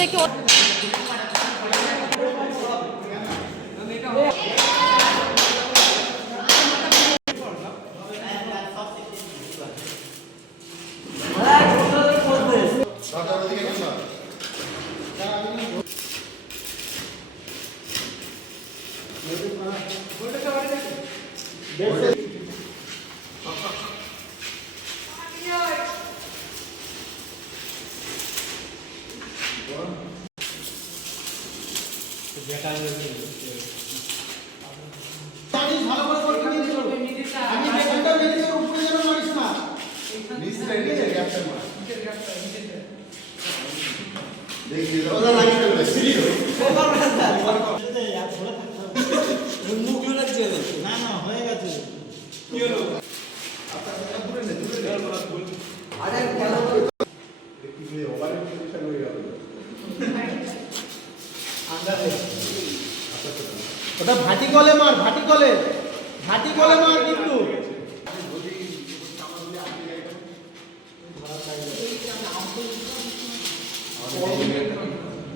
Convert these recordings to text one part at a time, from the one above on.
দেখি ওটা ভাটি কলে মার, ভাটি কলে মার কিন্তু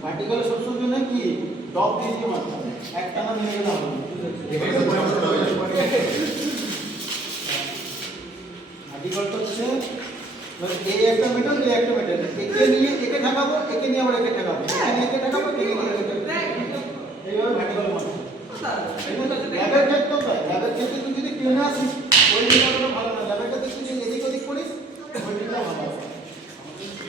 ভাটি কলে সবসময় জন্য কি ডব দিয়ে দিয়ে মারতে হবে, একটানা নিয়ে গেলে হবে ভাটি কলটা হচ্ছে এই একটা মেটাল, এই একটা মেটাল, একে নিয়ে একে ঠেকাবো, একে নিয়ে আবার একে ঠেকাবো, একে নিয়ে একে ঠেকাবো, একে নিয়ে একে ঠেকাবো।